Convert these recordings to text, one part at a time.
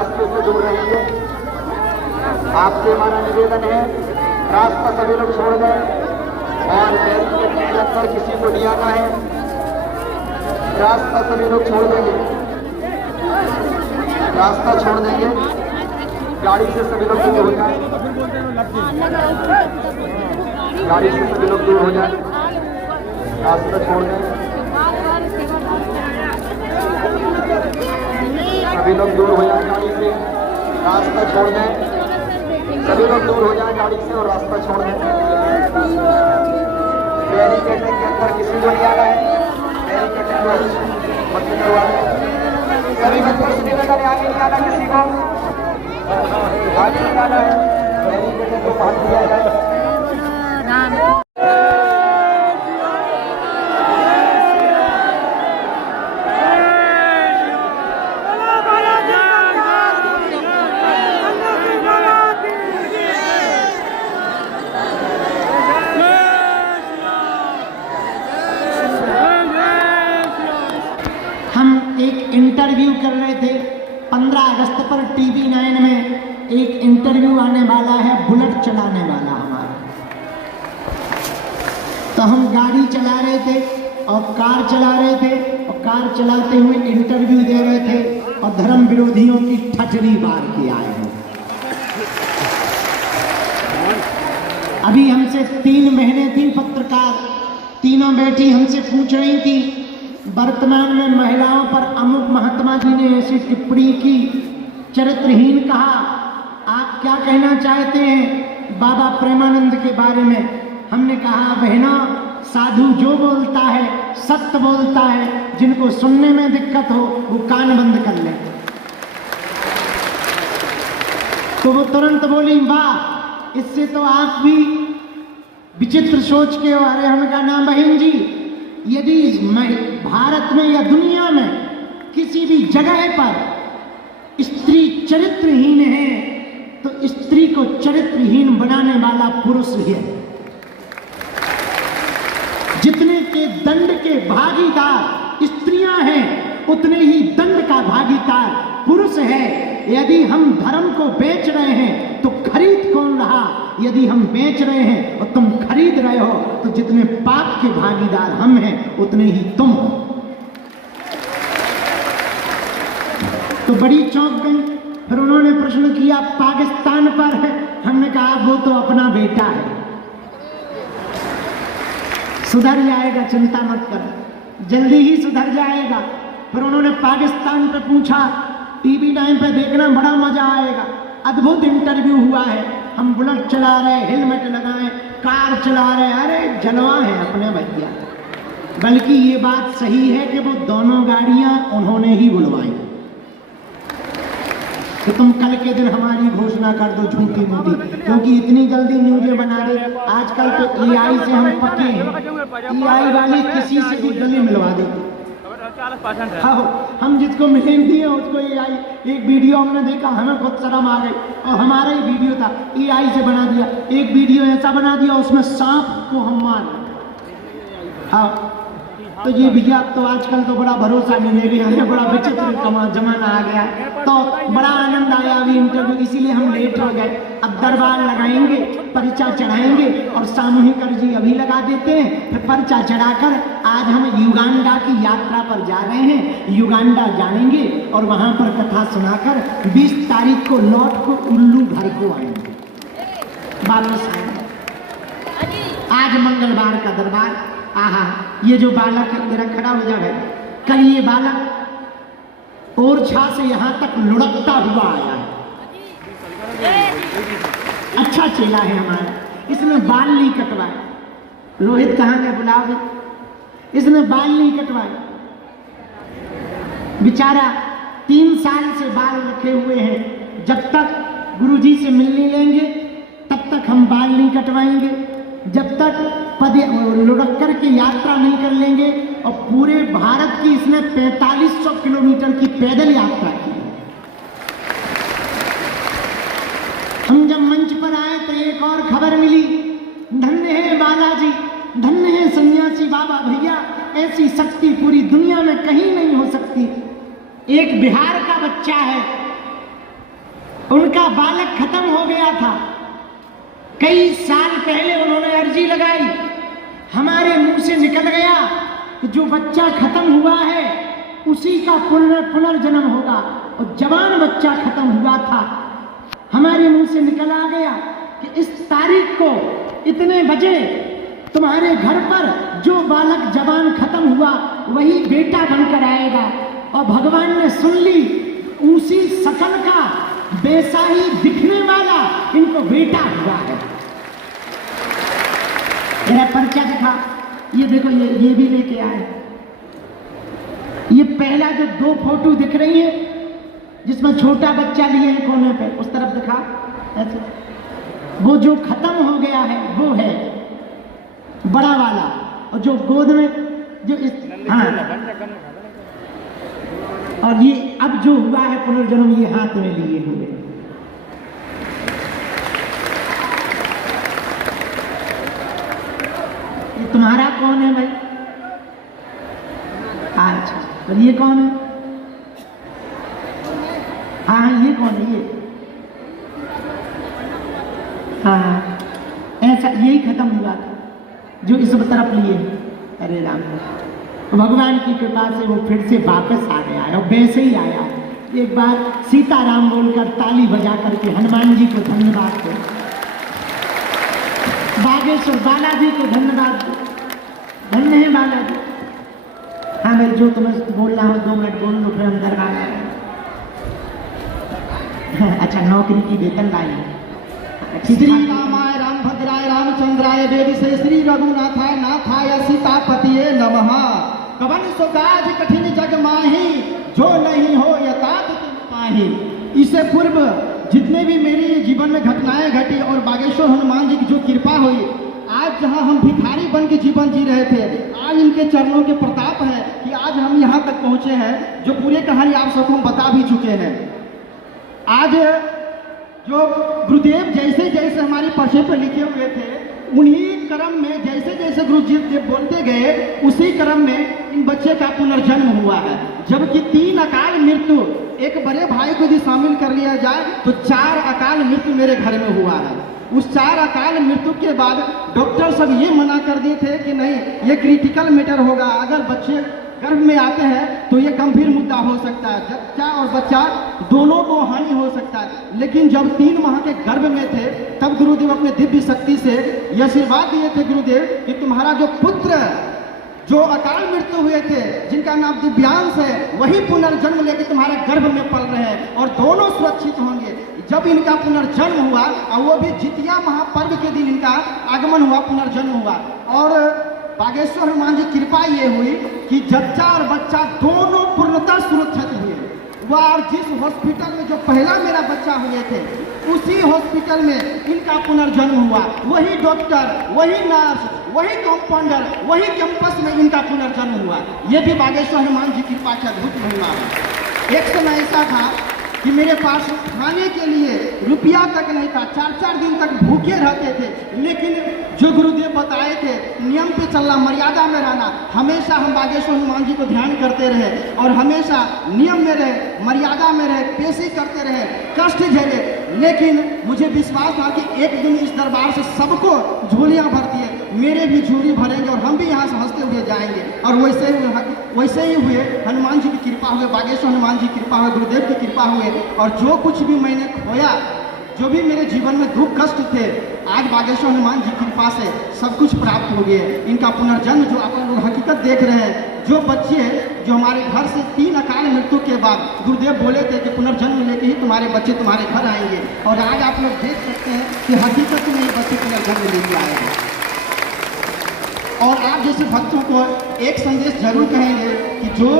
रास्ते से दूर रहेंगे। आपसे हमारा निवेदन है, रास्ता सभी लोग छोड़ दें और बैरिकेड के अंदर किसी को नहीं आना है। रास्ता सभी लोग छोड़ देंगे, रास्ता छोड़ देंगे, गाड़ी से सभी लोग दूर हो जाए, गाड़ी से सभी लोग दूर हो जाए, रास्ता छोड़ दें, सभी लोग दूर हो जाए गाड़ी से, रास्ता छोड़ दें, सभी लोग दूर हो जाए गाड़ी से और रास्ता छोड़ दें। बैरिकेड के अंदर किसी को नहीं आना है, बैरिकेड को मत करवा दें। सभी बच्चों से निवेदन है, आगे नहीं आना, किसी को आगे नहीं आना है, बैरिकेड को बांध दिया जाए। इंटरव्यू कर रहे थे 15 अगस्त पर टीवी 9 में एक इंटरव्यू आने वाला है बुलेट चलाने वाला हमारा। तो हम गाड़ी चला रहे थे और कार चला रहे थे और कार चलाते हुए इंटरव्यू दे रहे थे और धर्म विरोधियों की ठठरी बार के आए हैं। अभी हमसे 3 महीने थी पत्रकार, तीनों बेटी हमसे पूछ रही थी वर्तमान में महिलाओं पर अमुक महात्मा जी ने ऐसी टिप्पणी की, चरित्रहीन कहा, आप क्या कहना चाहते हैं बाबा प्रेमानंद के बारे में? हमने कहा बहना, साधु जो बोलता है सत्य बोलता है, जिनको सुनने में दिक्कत हो वो कान बंद कर ले। तो वो तुरंत बोली वाह, इससे तो आप भी विचित्र सोच के हो। अरे हमने कहा ना बहन जी, यदि भारत में या दुनिया में किसी भी जगह पर स्त्री चरित्रहीन है तो स्त्री को चरित्रहीन बनाने वाला पुरुष है। जितने के दंड के भागीदार स्त्रियां हैं उतने ही दंड का भागीदार पुरुष है। यदि हम धर्म को बेच रहे हैं तो खरीद कौन रहा? यदि हम बेच रहे हैं और तुम खरीद रहे हो तो जितने पाप के भागीदार हम हैं उतने ही तुम हो। तो बड़ी चौंक गई। फिर उन्होंने प्रश्न किया पाकिस्तान पर है। हमने कहा वो तो अपना बेटा है, सुधर जाएगा, चिंता मत कर, जल्दी ही सुधर जाएगा। फिर उन्होंने पाकिस्तान पे पूछा, टीवी 9 पे देखना, बड़ा मजा आएगा, अद्भुत इंटरव्यू हुआ है। हम बुलेट चला रहे, हेलमेट लगाए, कार चला रहे, अरे जलवा है अपने भैया। बल्कि ये बात सही है कि वो दोनों गाड़ियां उन्होंने ही बुलवाई। तो तुम कल के दिन हमारी घोषणा कर दो झूठी मूठी, क्योंकि इतनी जल्दी न्यूज़ें बना दे। आजकल तो एआई से हम पक्के हैं, एआई वाली किसी से भी गले मिलवा देते। हाँ, हम जिसको मिलें दिए उसको एआई, एक वीडियो हमने देखा, हमें खुद शर्म आ गई और हमारा ही वीडियो था, एआई से बना दिया। एक वीडियो ऐसा बना दिया उसमें सांप को हम मार। हाँ, तो ये भैया तो आजकल तो बड़ा भरोसा नहीं है, हमें बड़ा विचित्र जमाना आ गया। तो बड़ा आनंद आया अभी इंटरव्यू, इसीलिए हम लेट हो गए। अब दरबार लगाएंगे, पर्चा चढ़ाएंगे और सामूहिक अर्जी अभी लगा देते हैं। फिर पर्चा चढ़ाकर आज हम युगांडा की यात्रा पर जा रहे हैं, युगांडा जाएंगे और वहां पर कथा सुनाकर 20 तारीख को लौट को उल्लू घर को आएंगे, वापस आएंगे। आज मंगलवार का दरबार। आहा, ये जो बालक मेरा खड़ा हो जाए, कल ये बालक ओरछा से यहाँ तक लुढ़कता हुआ आया है। अच्छा चेला है हमारा, इसने बाल नहीं कटवाए। रोहित कहाँ गए, बुलाओगे? इसने बाल नहीं कटवाए, बेचारा 3 साल से बाल रखे हुए हैं। जब तक गुरुजी से मिलने लेंगे तब तक हम बाल नहीं कटवाएंगे, जब तक लुढ़क कर के यात्रा नहीं कर लेंगे। और पूरे भारत की इसने 4500 किलोमीटर की पैदल यात्रा की। हम जब मंच पर आए तो एक और खबर मिली, धन्य है बालाजी, धन्य है सन्यासी बाबा भैया, ऐसी शक्ति पूरी दुनिया में कहीं नहीं हो सकती। एक बिहार का बच्चा है, उनका बालक खत्म हो गया था। कई साल पहले उन्होंने अर्जी लगाई, हमारे मुंह से निकल गया कि जो बच्चा खत्म हुआ है उसी का पुनर्जन्म होगा, और जवान बच्चा खत्म हुआ था। हमारे मुंह से निकल आ गया कि इस तारीख को इतने बजे तुम्हारे घर पर जो बालक जवान खत्म हुआ वही बेटा बनकर आएगा। और भगवान ने सुन ली, उसी शकल का वैसा ही दिखने वाला इनको बेटा हुआ है। मेरा पर्चा दिखा, ये देखो, ये भी लेके आए। ये पहला जो 2 फोटो दिख रही है जिसमें छोटा बच्चा लिए हैं कोने पे, उस तरफ दिखा ऐसे, वो जो खत्म हो गया है वो है बड़ा वाला, और जो गोद में जो इस, हाँ, और ये अब जो हुआ है पुनर्जन्म, ये हाथ में लिए हुए। ये तुम्हारा कौन है भाई? अच्छा, तो ये कौन है? हाँ, ये कौन है? ये, हाँ, ऐसा यही खत्म हुआ था जो इस तरफ लिए। अरे राम, भगवान की कृपा से वो फिर से वापस आ गया है, और वैसे ही आया। एक बार सीताराम बोलकर ताली बजा करके हनुमान जी को धन्यवाद दो, बागेश्वर बालाजी को धन्यवाद दो। धन्य है बालाजी। हाँ भाई, जो तुम्हें बोलना हो 2 मिनट बोल लो, फिर हम दरबार आए। अच्छा, नौकरी की वेतन लाई। श्री रामाय रामभद्राय रामचंद्राय वेद से श्री रघुनाथाय नाथाय सीतापतिये नमः। कवन सो काज कठिन जग माही, जो नहीं हो यतात तुम पाही। इससे पूर्व जितने भी मेरी जीवन में घटनाएं घटी और बागेश्वर हनुमान जी की जो कृपा हुई, आज जहां हम भिखारी बन के जीवन जी रहे थे, आज इनके चरणों के प्रताप है कि आज हम यहां तक पहुंचे हैं, जो पूरी कहानी आप सबको बता भी चुके हैं। आज जो गुरुदेव जैसे जैसे हमारी पर्चे पर लिखे हुए थे, उन्हीं क्रम में जैसे जैसे गुरु जी बोलते गए, उसी क्रम में इन बच्चे का पुनर्जन्म हुआ है। जबकि 3 अकाल मृत्यु, एक बड़े भाई को यदि शामिल कर लिया जाए तो 4 अकाल मृत्यु मेरे घर में हुआ है। उस 4 अकाल मृत्यु के बाद डॉक्टर सब ये मना कर दिए थे कि नहीं, ये क्रिटिकल मैटर होगा, अगर बच्चे गर्भ में आते हैं तो ये गंभीर मुद्दा हो सकता है, बच्चा और बच्चा दोनों को हानि हो सकता है। लेकिन जब 3 माह के गर्भ में थे, तब गुरुदेव अपने दिव्य शक्ति से यह आशीर्वाद दिए थे गुरुदेव कि तुम्हारा जो पुत्र जो अकाल मृत्यु हुए थे, जिनका नाम दिव्यांश है, वही पुनर्जन्म लेके तुम्हारे गर्भ में पल रहे हैं और दोनों सुरक्षित होंगे। जब इनका पुनर्जन्म हुआ, और वो भी जितिया महापर्व के दिन इनका आगमन हुआ, पुनर्जन्म हुआ, और बागेश्वर हनुमान जी कृपा ये हुई कि जच्चा और बच्चा दोनों पूर्णतः सुरक्षित हुए। वह जिस हॉस्पिटल में जो पहला मेरा बच्चा हुए थे, उसी हॉस्पिटल में इनका पुनर्जन्म हुआ। वही डॉक्टर, वही नर्स, वही कंपाउंडर, वही कैंपस में इनका पुनर्जन्म हुआ। ये भी बागेश्वर हनुमान जी की कृपा की अद्भुत महिमा है। एक समय ऐसा था कि मेरे पास खाने के लिए रुपया तक नहीं था, 4-4 दिन तक भूखे रहते थे। लेकिन जो गुरुदेव बताए थे, नियम पे चलना, मर्यादा में रहना, हमेशा हम बागेश्वर हनुमान जी को ध्यान करते रहे और हमेशा नियम में रहे, मर्यादा में रहे, पेशी करते रहे, कष्ट झेले। लेकिन मुझे विश्वास था कि एक दिन इस दरबार से सबको झोलियाँ भरती है, मेरे भी झोली भरेंगे और हम भी यहाँ से हंसते हुए जाएंगे। और वैसे ही हुए। हनुमान जी की कृपा हुए, बागेश्वर हनुमान जी की कृपा हुए, गुरुदेव की कृपा हुए। और जो कुछ भी मैंने खोया, जो भी मेरे जीवन में दुख कष्ट थे, आज बागेश्वर हनुमान जी की कृपा से सब कुछ प्राप्त हो गया। इनका पुनर्जन्म जो आप लोग हकीकत देख रहे हैं, जो बच्चे जो हमारे घर से 3 अकाल मृत्यु के बाद गुरुदेव बोले थे कि पुनर्जन्म लेके ही तुम्हारे बच्चे तुम्हारे घर आएंगे, और आज आप लोग देख सकते हैं कि हकीकत में ये बच्चे पुनर्जन्म लेके आए हैं। और आप जैसे भक्तों को एक संदेश जरूर कहेंगे कि जो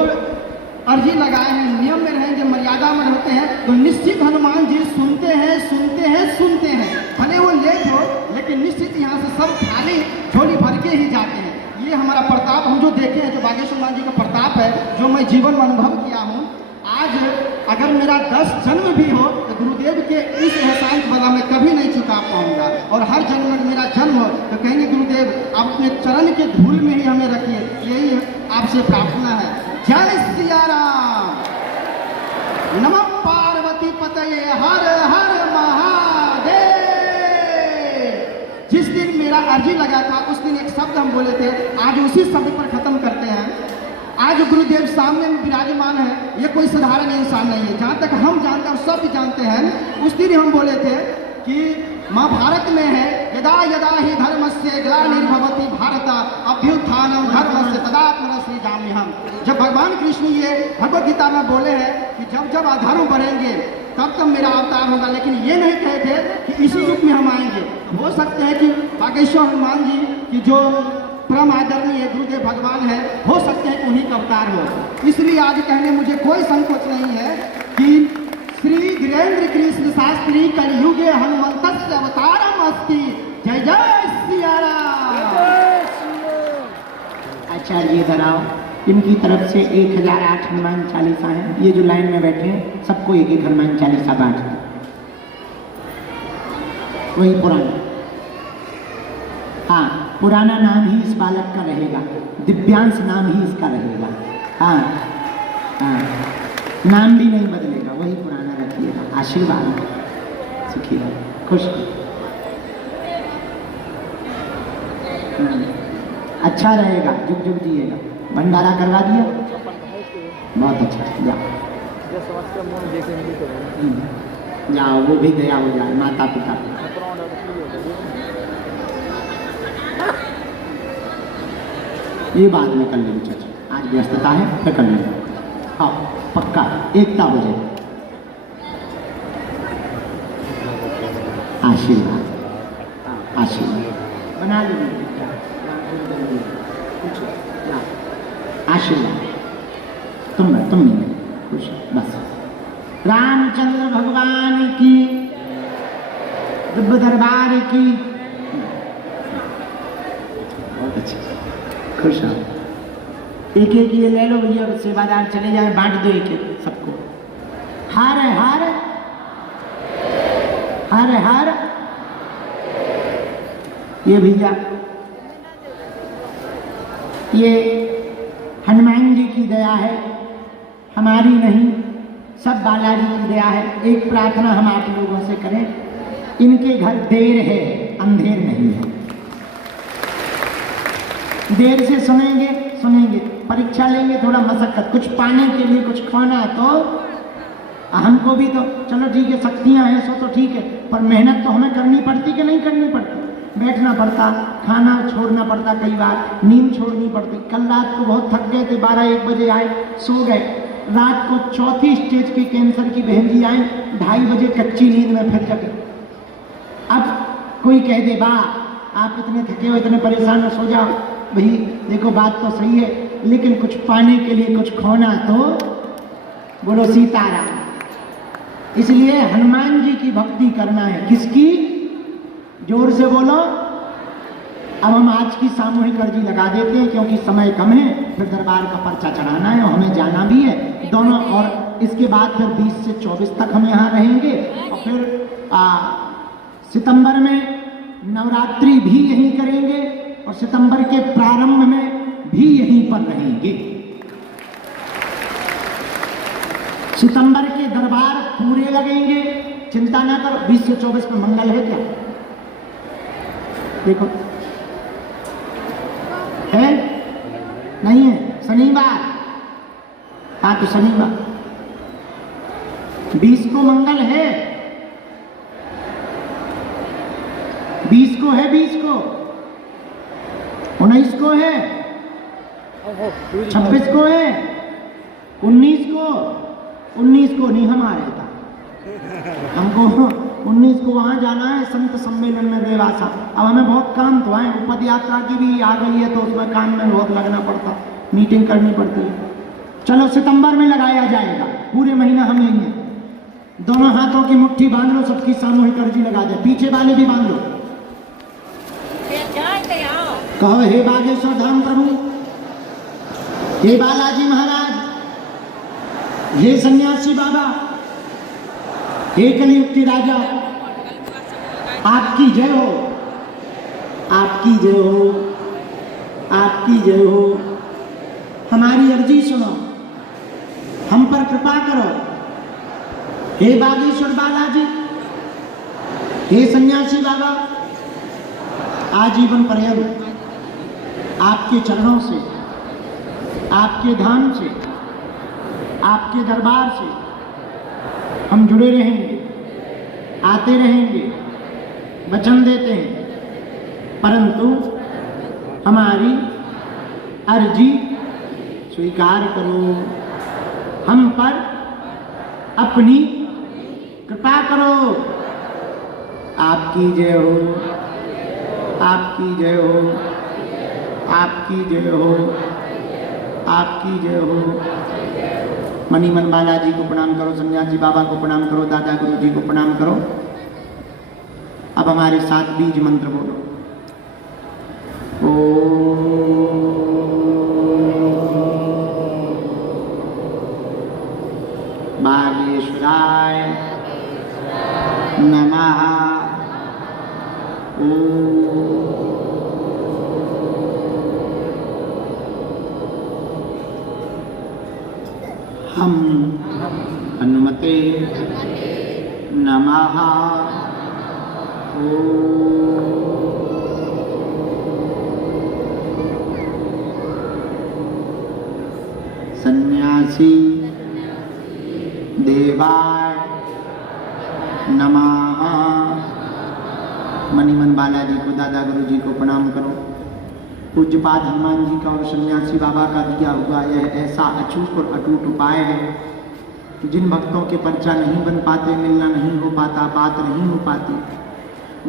अर्जी लगाए हैं, नियम में रहेंगे, मर्यादा में रहते हैं, तो निश्चित हनुमान जी सुनते हैं, सुनते हैं, सुनते हैं। भले वो लेट हो, लेकिन निश्चित यहाँ से सब खाली झोली भर के ही जाते हैं। ये हमारा प्रताप हम जो देखे हैं, जो बागेश्वर हनुमान जी का प्रताप है, जो मैं जीवन में अनुभव किया हूँ। आज अगर मेरा 10 जन्म भी हो तो गुरुदेव के इस एहसान को मैं कभी नहीं चुका पाऊंगा। और हर जन्म में मेरा जन्म हो तो कहेंगे गुरुदेव आप अपने चरण के धूल में ही हमें रखिए, यही आपसे प्रार्थना है। जय सिया राम, नमः पार्वती पतये, हर हर ही लगा था। उस दिन एक शब्द हम बोले थे, आज उसी शब्द पर खत्म करते हैं। आज गुरुदेव सामने में विराजमान है, ये कोई साधारण इंसान नहीं है। जहाँ तक हम जानते हैं और सब भी जानते हैं, उस दिन हम बोले थे कि महाभारत में है, यदा यदा ही धर्मस्य ग्लानिर्भवति भारत अभ्युत्थानम धर्मस्य तदात्मनः सृजाम्यहम्। जब भगवान कृष्ण ये भगवत गीता में बोले हैं कि जब जब अधर्म बढ़ेंगे तब तब मेरा अवतार होगा, लेकिन ये नहीं कहे थे कि इसी युग में हम आएंगे। हो सकते हैं कि बागेश्वर हनुमान जी की जो परम आदरणीय गुरुदेव भगवान है, हो सकते हैं उन्हीं का अवतार हो। इसलिए आज कहने मुझे कोई संकोच नहीं है कि श्री धीरेन्द्र कृष्ण शास्त्री कलयुगे हनुमंतस्य अवतारम अस्ति। जय जय सिया राम। आचार्य इधर आओ। इनकी तरफ से 1008 हनुमान चालीसा है। ये जो लाइन में बैठे हैं सबको एक एक हनुमान चालीसा बांट दो। वही पुराना, हाँ पुराना नाम ही इस बालक का रहेगा, दिव्यांश नाम ही इसका रहेगा। हाँ हाँ, नाम भी नहीं बदलेगा, वही पुराना रखिएगा। आशीर्वाद, सुखी रहो, खुश रहो। अच्छा रहेगा, जुग जुग जिएगा। भंडारा करवा दिया, बहुत अच्छा। जाओ, वो भी गया हो जाए माता पिता। ये बाद में कर लेंगे चाचा, आज व्यस्तता है, फिर कर लेंगे। हाँ पक्का, एकता हो जाए। आशीर्वाद, आशीर्वाद बना लीजिए। आशीर्वाद तुम नहीं खुश, बस। रामचंद्र भगवान की, दिव्य दरबार की। बहुत अच्छा, खुश हो। एक एक ये ले लो भैया, सेवादार चले जाए, बांट दो एक एक सबको। हार है, हार हार है, हार। ये भैया, ये हनुमान जी की दया है, हमारी नहीं, सब बालाजी की दया है। एक प्रार्थना हम आप लोगों से करें, इनके घर देर है, अंधेर नहीं है। देर से सुनेंगे, परीक्षा लेंगे, थोड़ा मशक्कत, कुछ पाने के लिए कुछ खोना, तो हमको भी तो चलो ठीक है, शक्तियां हैं सो तो ठीक है, पर मेहनत तो हमें करनी पड़ती कि नहीं करनी पड़ती? बैठना पड़ता, खाना छोड़ना पड़ता, कई बार नींद छोड़नी पड़ती। कल रात को बहुत थक गए थे, 12-1 बजे आए, सो गए। रात को 4थी स्टेज के कैंसर की बहन जी आए, 2:30 बजे कच्ची नींद में फिर जगे। अब कोई कह दे, बा आप इतने थके हो, इतने परेशान हो, सो जाओ। भाई देखो बात तो सही है, लेकिन कुछ पाने के लिए कुछ खोना तो बोलो सीताराम। इसलिए हनुमान जी की भक्ति करना है। किसकी? जोर से बोलो। अब हम आज की सामूहिक अर्जी लगा देते हैं, क्योंकि समय कम है, फिर दरबार का पर्चा चढ़ाना है और हमें जाना भी है दोनों। और इसके बाद फिर 20 से 24 तक हम यहाँ रहेंगे, और फिर सितंबर में नवरात्रि भी यहीं करेंगे, और सितंबर के प्रारंभ में भी यहीं पर रहेंगे। सितंबर के दरबार पूरे लगेंगे, चिंता ना करो। 20 से 24 में मंगल है क्या? देखो है, नहीं है, शनिवार। हाँ तो शनिवार 20 को मंगल है, 20 को है, 20 को 19 को है, 26 को है, 19 को नहीं हमारे था, हमको 19 को वहाँ जाना है संत सम्मेलन में देवासा। अब हमें बहुत काम तो है, पद यात्रा की भी आ गई है, तो उसमें काम में बहुत लगना पड़ता, मीटिंग करनी पड़ती है। चलो सितंबर में लगाया जाएगा, पूरे महीना हम यही हैं। दोनों हाथों की मुट्ठी बांध लो, सबकी सामूहिक अर्जी लगा दे, पीछे वाले भी बांध लो। कहो, हे बागेश्वर धाम प्रभु, हे बालाजी महाराज, हे सन्यासी बाबा, हे कलियुग के राजा, आपकी जय हो, आपकी जय हो, आपकी जय हो। हमारी अर्जी सुनो, हम पर कृपा करो। हे बागेश्वर बालाजी, हे सन्यासी बाबा, आजीवन पर्यंत आपके चरणों से, आपके धाम से, आपके दरबार से हम जुड़े रहेंगे, आते रहेंगे, वचन देते हैं। परंतु हमारी अर्जी स्वीकार करो, हम पर अपनी कृपा करो। आपकी जय हो, आपकी जय हो, आपकी जय हो, आपकी जय हो। मनी मन बालाजी को प्रणाम करो, सन्यासी बाबा को प्रणाम करो, दादा गुरु जी को प्रणाम करो। अब हमारे साथ बीज मंत्र बोलो। बागेश्वराय नमः। हम हनुमते नमः। सन्यासी देवाय नमः। मणिमन बालाजी को, दादा गुरु जी को प्रणाम करो। पूज्यपाद हनुमान जी का और सन्यासी बाबा का दिया हुआ यह ऐसा अचूक और अटूट उपाय है, जिन भक्तों के पर्चा नहीं बन पाते, मिलना नहीं हो पाता, बात नहीं हो पाती,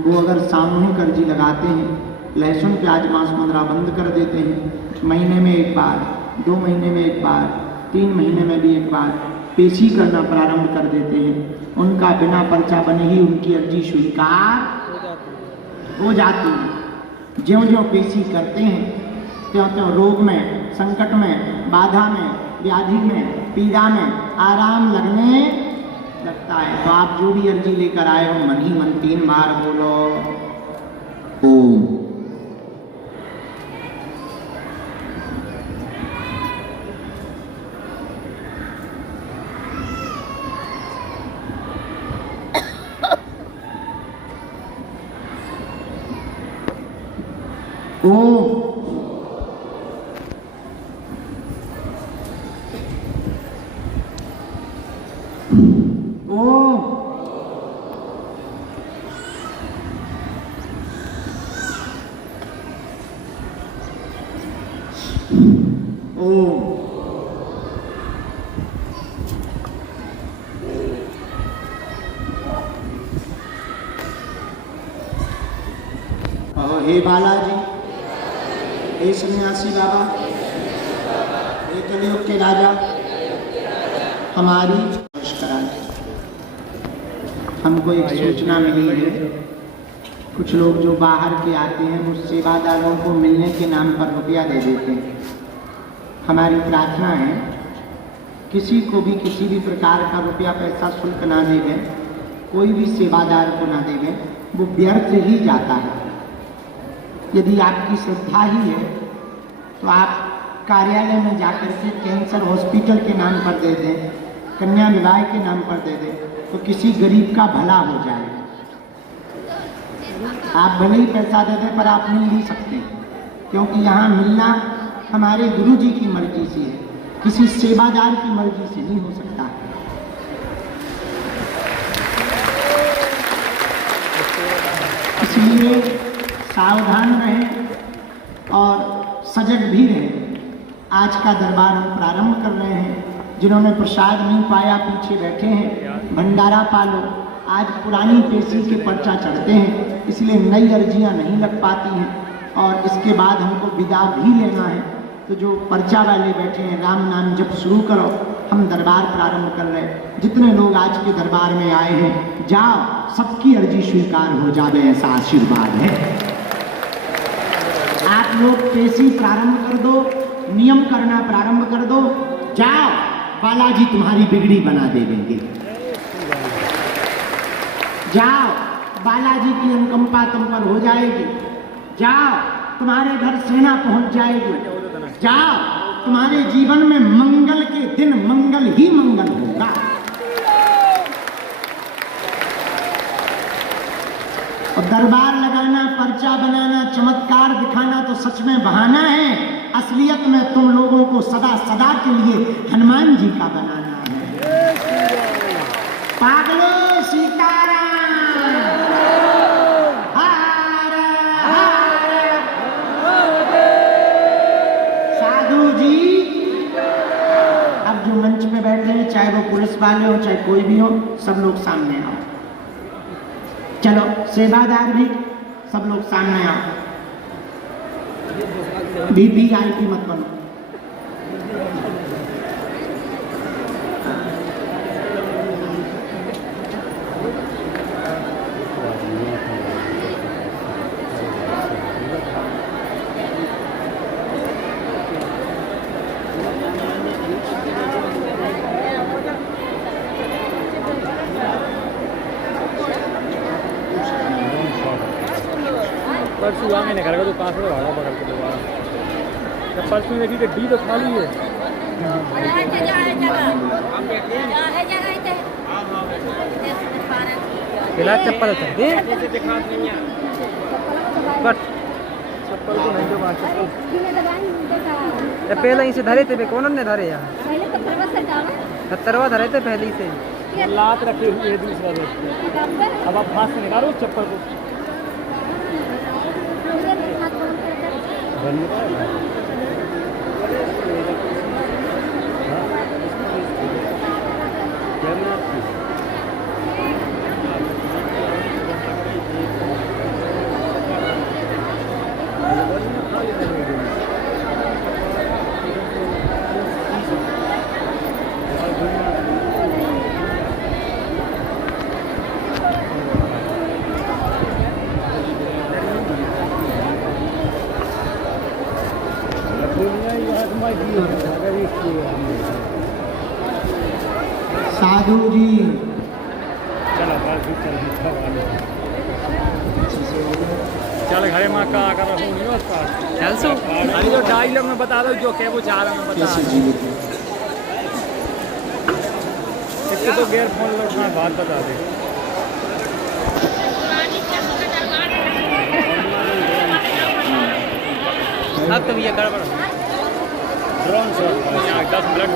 वो अगर सामूहिक अर्जी लगाते हैं, लहसुन प्याज मांस मुद्रा बंद कर देते हैं, महीने में एक बार, 2 महीने में एक बार, 3 महीने में भी एक बार पेशी करना प्रारंभ कर देते हैं, उनका बिना पर्चा बने ही उनकी अर्जी स्वीकार हो जाती है। ज्यों ज्यों पेशी करते हैं त्यों त्यों रोग में, संकट में, बाधा में, व्याधि में, पीड़ा में आराम लगने लगता है। तो आप जो भी अर्जी लेकर आए हो, मन ही मन 3 बार बोलो ओम। ओम। ओम। ओम। हे बालाजी, हे सन्यासी बाबा, हे कलियुग के राजा, हमारी करा। हमको एक सूचना मिली है, कुछ लोग जो बाहर के आते हैं वो सेवादारों को मिलने के नाम पर रुपया दे देते हैं। हमारी प्रार्थना है किसी को भी किसी भी प्रकार का रुपया पैसा शुल्क ना देवे, कोई भी सेवादार को ना देवे, वो व्यर्थ ही जाता है। यदि आपकी श्रद्धा ही है तो आप कार्यालय में जाकर के कैंसर हॉस्पिटल के नाम पर दे दें, कन्या विवाह के नाम पर दे दें, तो किसी गरीब का भला हो जाए। आप भले ही पैसा दे दें पर आप मिल नहीं सकते, क्योंकि यहाँ मिलना हमारे गुरु जी की मर्जी से है, किसी सेवादार की मर्जी से नहीं हो सकता। इसलिए सावधान रहें और सजग भी रहें। आज का दरबार हम प्रारंभ कर रहे हैं। जिन्होंने प्रसाद नहीं पाया पीछे बैठे हैं, भंडारा पालो। आज पुरानी पेशी के पर्चा चढ़ते हैं, इसलिए नई अर्जियां नहीं लग पाती हैं और इसके बाद हमको विदा भी लेना है। तो जो पर्चा वाले बैठे हैं, राम नाम जप शुरू करो, हम दरबार प्रारंभ कर रहे हैं। जितने लोग आज के दरबार में आए हैं, जाओ, सबकी अर्जी स्वीकार हो जाए, ऐसा आशीर्वाद है। आप लोग पेशी प्रारंभ कर दो, नियम करना प्रारंभ कर दो, जाओ, बालाजी तुम्हारी बिगड़ी बना देंगे। जाओ, बालाजी की अनुकंपा तुम पर हो जाएगी। जाओ, तुम्हारे घर सेना पहुंच जाएगी। जाओ, तुम्हारे जीवन में मंगल के दिन मंगल ही मंगल होगा। और दरबार लगाना पर पर्चा बनाना, चमत्कार दिखाना तो सच में बहाना है। असलियत में तुम लोगों को सदा सदा के लिए हनुमान जी का बनाना है। पागलों सीताराम, हर हर। साधु जी अब जो मंच पे बैठे हैं, चाहे वो पुलिस वाले हो चाहे कोई भी हो, सब लोग सामने आओ। चलो सेवादार भी सब लोग सामने आओ। वीवीआईपी मत बनो। परसों आगे नहीं करेगा तो कहाँ से भाड़ा पकड़ के दोबारा। जब परसों देखी गड्डी तो खाली है। फिलहाल चप्पल दे कट चप्पल तो नहीं, जो चप्पल पहले ही से धरे थे, कौन ने धरे यार? 70वां धरे थे पहले ही से। लात रखे हुए दूसरा दोस्त। अब आप हाथ से निकालो चप्पल को। साधु जी चल घरे माँ का आकर चल सो अरे जो डायलॉग में बता दो, जो क्या वो चाह रहा मैं बता इसको तो गेयर फोन लौटना बात बता दे। अब तो ये गड़बड़ ड्रोन से 10 मिनट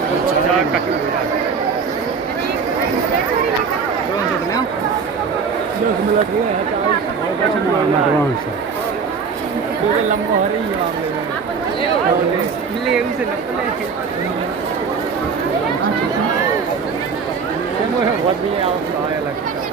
ड्रोन से बनाओ 10 मिनट हुए हैं ड्रोन से क्योंकि लंबा हो रही है मिले उसे बहुत भी आया लगता